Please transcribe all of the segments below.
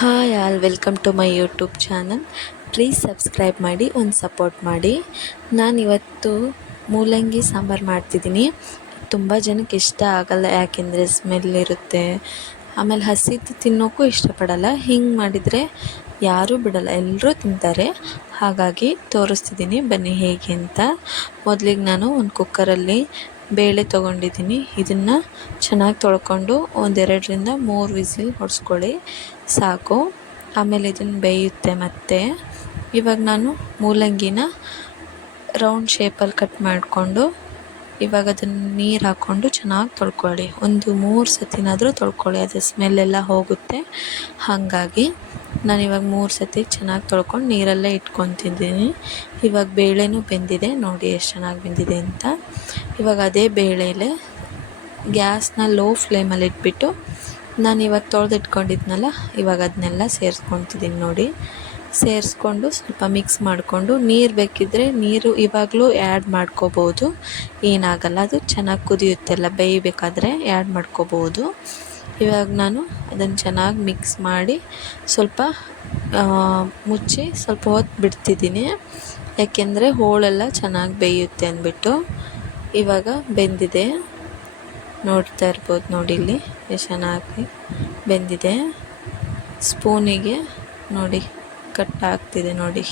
Hi all welcome to my YouTube channel please subscribe ಮಾಡಿ, ಒಂದು support ಮಾಡಿ. ನಾನು ಇವತ್ತು ಮೂಲಂಗಿ ಸಾಂಬಾರು ಮಾಡ್ತಿದ್ದೀನಿ. ತುಂಬ ಜನಕ್ಕೆ ಇಷ್ಟ ಆಗಲ್ಲ ಯಾಕೆಂದರೆ ಸ್ಮೆಲ್ ಇರುತ್ತೆ. ಆಮೇಲೆ ಹಸಿದು ತಿನ್ನೋಕ್ಕೂ ಇಷ್ಟಪಡಲ್ಲ. ಹಿಂಗೆ ಮಾಡಿದರೆ ಯಾರೂ ಬಿಡಲ್ಲ ಎಲ್ಲರೂ ತಿಂತಾರೆ. ಹಾಗಾಗಿ ತೋರಿಸ್ತಿದ್ದೀನಿ, ಬನ್ನಿ ಹೇಗೆ ಅಂತ. ಮೊದಲಿಗೆ ನಾನು ಒಂದು ಕುಕ್ಕರಲ್ಲಿ ಬೇಳೆ ತೊಗೊಂಡಿದ್ದೀನಿ. ಇದನ್ನು ಚೆನ್ನಾಗಿ ತೊಳ್ಕೊಂಡು ಒಂದೆರಡರಿಂದ ಮೂರು ವಿಸಿಲ್ ಹೊಡೆಸ್ಕೊಳ್ಳಿ. ಸಾಕು. ಆಮೇಲೆ ಇದನ್ನು ಬೇಯುತ್ತೆ ಮತ್ತೆ. ಇವಾಗ ನಾನು ಮೂಲಂಗಿನ ರೌಂಡ್ ಶೇಪಲ್ಲಿ ಕಟ್ ಮಾಡಿಕೊಂಡು ಇವಾಗ ಅದನ್ನು ನೀರು ಹಾಕ್ಕೊಂಡು ಚೆನ್ನಾಗಿ ತೊಳ್ಕೊಳ್ಳಿ. ಒಂದು ಮೂರು ಸತಿನಾದರೂ ತೊಳ್ಕೊಳ್ಳಿ. ಅದು ಸ್ಮೆಲ್ಲೆಲ್ಲ ಹೋಗುತ್ತೆ. ಹಾಗಾಗಿ ನಾನು ಇವಾಗ ಮೂರು ಸತಿ ಚೆನ್ನಾಗಿ ತೊಳ್ಕೊಂಡು ನೀರಲ್ಲೇ ಇಟ್ಕೊತಿದ್ದೀನಿ. ಇವಾಗ ಬೇಳೆನೂ ಬೆಂದಿದೆ. ನೋಡಿ ಎಷ್ಟು ಚೆನ್ನಾಗಿ ಬೆಂದಿದೆ ಅಂತ. ಇವಾಗ ಅದೇ ಬೇಳೆಲೆ ಗ್ಯಾಸ್ನ ಲೋ ಫ್ಲೇಮಲ್ಲಿ ಇಟ್ಬಿಟ್ಟು ನಾನು ಇವಾಗ ತೊಳೆದಿಟ್ಕೊಂಡಿದ್ನಲ್ಲ, ಇವಾಗ ಅದನ್ನೆಲ್ಲ ಸೇರಿಸ್ಕೊತಿದ್ದೀನಿ ನೋಡಿ. ಸೇರಿಸ್ಕೊಂಡು ಸ್ವಲ್ಪ ಮಿಕ್ಸ್ ಮಾಡಿಕೊಂಡು ನೀರು ಬೇಕಿದ್ದರೆ ನೀರು ಇವಾಗಲೂ ಆ್ಯಡ್ ಮಾಡ್ಕೋಬೋದು. ಏನಾಗಲ್ಲ, ಅದು ಚೆನ್ನಾಗಿ ಕುದಿಯುತ್ತೆಲ್ಲ ಬೇಯಬೇಕಾದ್ರೆ ಆ್ಯಡ್ ಮಾಡ್ಕೋಬೋದು. ಇವಾಗ ನಾನು ಅದನ್ನು ಚೆನ್ನಾಗಿ ಮಿಕ್ಸ್ ಮಾಡಿ ಸ್ವಲ್ಪ ಮುಚ್ಚಿ ಸ್ವಲ್ಪ ಹೊತ್ತು ಬಿಡ್ತಿದ್ದೀನಿ. ಯಾಕೆಂದರೆ ಹೋಳೆಲ್ಲ ಚೆನ್ನಾಗಿ ಬೇಯುತ್ತೆ ಅಂದ್ಬಿಟ್ಟು ಇವಾಗ ಬೆಂದಿದೆ. ನೋಡ್ತಾ ಇರ್ಬೋದು ನೋಡಿ ಇಲ್ಲಿ ಎಷ್ಟು ಚೆನ್ನಾಗಿ ಬೆಂದಿದೆ. ಸ್ಪೂನಿಗೆ ನೋಡಿ, ಕಟ್ ಆಗ್ತಿದೆ ನೋಡಿ.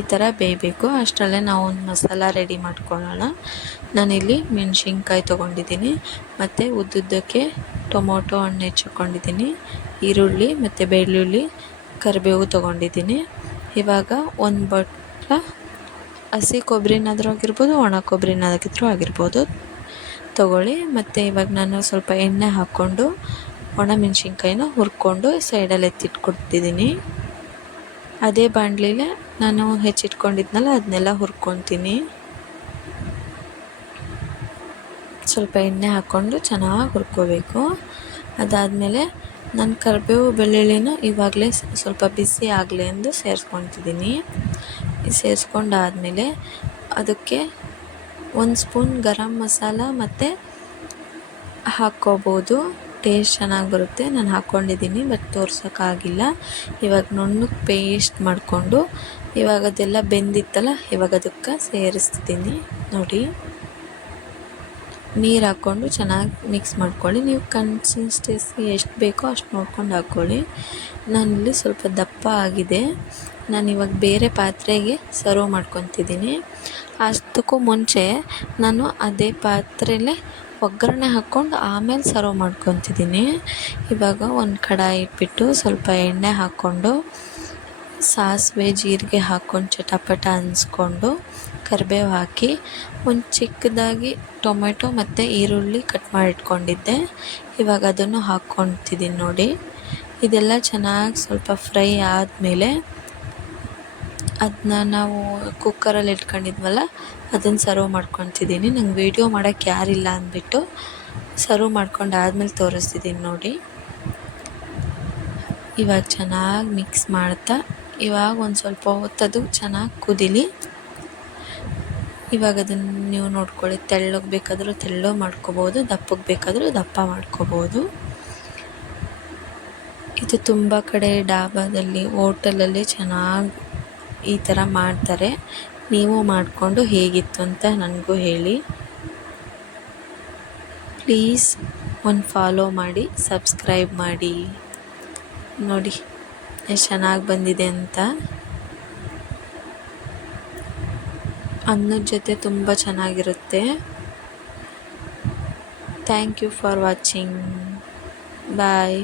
ಈ ಥರ ಬೇಯಬೇಕು. ಅಷ್ಟರಲ್ಲೇ ನಾವು ಒಂದು ಮಸಾಲ ರೆಡಿ ಮಾಡ್ಕೊಳ್ಳೋಣ. ನಾನಿಲ್ಲಿ ಮೆಣಸಿನ್ಕಾಯಿ ತೊಗೊಂಡಿದ್ದೀನಿ. ಮತ್ತು ಉದ್ದುದ್ದಕ್ಕೆ ಟೊಮೊಟೊ ಹಣ್ಣು ಹೆಚ್ಚಿಕೊಂಡಿದ್ದೀನಿ ಈರುಳ್ಳಿ ಮತ್ತು ಬೆಳ್ಳುಳ್ಳಿ ಕರಿಬೇವು ತೊಗೊಂಡಿದ್ದೀನಿ. ಇವಾಗ ಒಂದು ಬಟ್ಟ ಹಸಿ ಕೊಬ್ಬರಿನಾದರೂ ಆಗಿರ್ಬೋದು, ಒಣ ಕೊಬ್ಬರಿನಾಗಿದ್ರೂ ಆಗಿರ್ಬೋದು ತೊಗೊಳ್ಳಿ. ಮತ್ತು ಇವಾಗ ನಾನು ಸ್ವಲ್ಪ ಎಣ್ಣೆ ಹಾಕ್ಕೊಂಡು ಒಣ ಮೆಣಸಿನ್ಕಾಯಿನ ಹುರ್ಕೊಂಡು ಸೈಡಲ್ಲಿ ಎತ್ತಿಟ್ಕೊಡ್ತಿದ್ದೀನಿ. ಅದೇ ಬಾಣಲಿಲೆ ನಾನು ಹೆಚ್ಚಿಟ್ಕೊಂಡಿದ್ನಲ್ಲ ಅದನ್ನೆಲ್ಲ ಹುರ್ಕೊತೀನಿ. ಸ್ವಲ್ಪ ಎಣ್ಣೆ ಹಾಕ್ಕೊಂಡು ಚೆನ್ನಾಗಿ ಹುರ್ಕೋಬೇಕು. ಅದಾದಮೇಲೆ ನಾನು ಕರಿಬೇವು ಬೆಳ್ಳುಳ್ಳಿನ ಇವಾಗಲೇ ಸ್ವಲ್ಪ ಬಿಸಿ ಆಗಲಿ ಎಂದು ಸೇರಿಸ್ಕೊತಿದ್ದೀನಿ. ಸೇರಿಸ್ಕೊಂಡಾದಮೇಲೆ ಅದಕ್ಕೆ ಒಂದು ಸ್ಪೂನ್ ಗರಂ ಮಸಾಲ ಮತ್ತು ಹಾಕ್ಕೋಬೋದು. ಟೇಸ್ಟ್ ಚೆನ್ನಾಗಿ ಬರುತ್ತೆ. ನಾನು ಹಾಕ್ಕೊಂಡಿದ್ದೀನಿ ಬಟ್ ತೋರ್ಸೋಕ್ಕಾಗಿಲ್ಲ. ಇವಾಗ ನುಣ್ಣಗೆ ಪೇಸ್ಟ್ ಮಾಡಿಕೊಂಡು, ಇವಾಗ ಅದೆಲ್ಲ ಬೆಂದಿತ್ತಲ್ಲ, ಇವಾಗ ಅದಕ್ಕೆ ಸೇರಿಸ್ತಿದ್ದೀನಿ. ನೋಡಿ. ನೀರು ಹಾಕ್ಕೊಂಡು ಚೆನ್ನಾಗಿ ಮಿಕ್ಸ್ ಮಾಡ್ಕೊಳ್ಳಿ. ನೀವು ಕನ್ಸಿಸ್ಟೆನ್ಸಿ ಎಷ್ಟು ಬೇಕೋ ಅಷ್ಟು ನೋಡ್ಕೊಂಡು ಹಾಕ್ಕೊಳ್ಳಿ. ನಾನಿಲ್ಲಿ ಸ್ವಲ್ಪ ದಪ್ಪ ಆಗಿದೆ. ನಾನು ಇವಾಗ ಬೇರೆ ಪಾತ್ರೆಗೆ ಸರ್ವ್ ಮಾಡ್ಕೊತಿದ್ದೀನಿ. ಅಷ್ಟಕ್ಕೂ ಮುಂಚೆ ನಾನು ಅದೇ ಪಾತ್ರೆಯಲ್ಲೇ ಒಗ್ಗರಣೆ ಹಾಕ್ಕೊಂಡು ಆಮೇಲೆ ಸರ್ವ್ ಮಾಡ್ಕೊತಿದ್ದೀನಿ. ಇವಾಗ ಒಂದು ಕಡಾಯಿ ಇಟ್ಬಿಟ್ಟು ಸ್ವಲ್ಪ ಎಣ್ಣೆ ಹಾಕ್ಕೊಂಡು, ಸಾಸಿವೆ, ಜೀರಿಗೆ ಹಾಕ್ಕೊಂಡು ಚಟಪಟ ಅನ್ಸ್ಕೊಂಡು ಕರಿಬೇವು ಹಾಕಿ, ಒಂದು ಚಿಕ್ಕದಾಗಿ ಟೊಮೆಟೊ ಮತ್ತು ಈರುಳ್ಳಿ ಕಟ್ ಮಾಡಿಟ್ಕೊಂಡಿದ್ದೆ. ಇವಾಗ ಅದನ್ನು ಹಾಕ್ಕೊತಿದ್ದೀನಿ ನೋಡಿ. ಇದೆಲ್ಲ ಚೆನ್ನಾಗಿ ಸ್ವಲ್ಪ ಫ್ರೈ ಆದಮೇಲೆ ಅದನ್ನ ನಾವು ಕುಕ್ಕರಲ್ಲಿ ಇಟ್ಕೊಂಡಿದ್ವಲ್ಲ, ಅದನ್ನು ಸರ್ವ್ ಮಾಡ್ಕೊತಿದ್ದೀನಿ ನಂಗೆ ವೀಡಿಯೋ ಮಾಡೋಕ್ಕೆ ಯಾರಿಲ್ಲ ಅಂದ್ಬಿಟ್ಟು ಸರ್ವ್ ಮಾಡ್ಕೊಂಡು ಆದ್ಮೇಲೆ ತೋರಿಸ್ತಿದ್ದೀನಿ ನೋಡಿ. ಇವಾಗ ಚೆನ್ನಾಗಿ ಮಿಕ್ಸ್ ಮಾಡ್ತಾ, ಇವಾಗ ಒಂದು ಸ್ವಲ್ಪ ಹೊತ್ತದು ಚೆನ್ನಾಗಿ ಕುದಿಲಿ. ಇವಾಗ ಅದನ್ನು ನೀವು ನೋಡ್ಕೊಳ್ಳಿ, ತೆಳ್ಳಗೆ ಬೇಕಾದರೂ ತೆಳ್ಳಗೆ ಮಾಡ್ಕೋಬೋದು, ದಪ್ಪಗೆ ಬೇಕಾದರೂ ದಪ್ಪ ಮಾಡ್ಕೋಬೋದು. ಇದು ತುಂಬ ಕಡೆ ಡಾಬಾದಲ್ಲಿ, ಹೋಟೆಲಲ್ಲಿ ಚೆನ್ನಾಗಿ ಈ ಥರ ಮಾಡ್ತಾರೆ. ನೀವು ಮಾಡಿಕೊಂಡು ಹೇಗಿತ್ತು ಅಂತ ನನಗೂ ಹೇಳಿ. ಪ್ಲೀಸ್ ಒಂದು ಫಾಲೋ ಮಾಡಿ, ಸಬ್ಸ್ಕ್ರೈಬ್ ಮಾಡಿ. ನೋಡಿ, ಎಷ್ಟು ಚೆನ್ನಾಗಿ ಬಂದಿದೆ ಅಂತ. ಅನ್ನದ ಜೊತೆ ತುಂಬ ಚೆನ್ನಾಗಿರುತ್ತೆ. Thank you for watching bye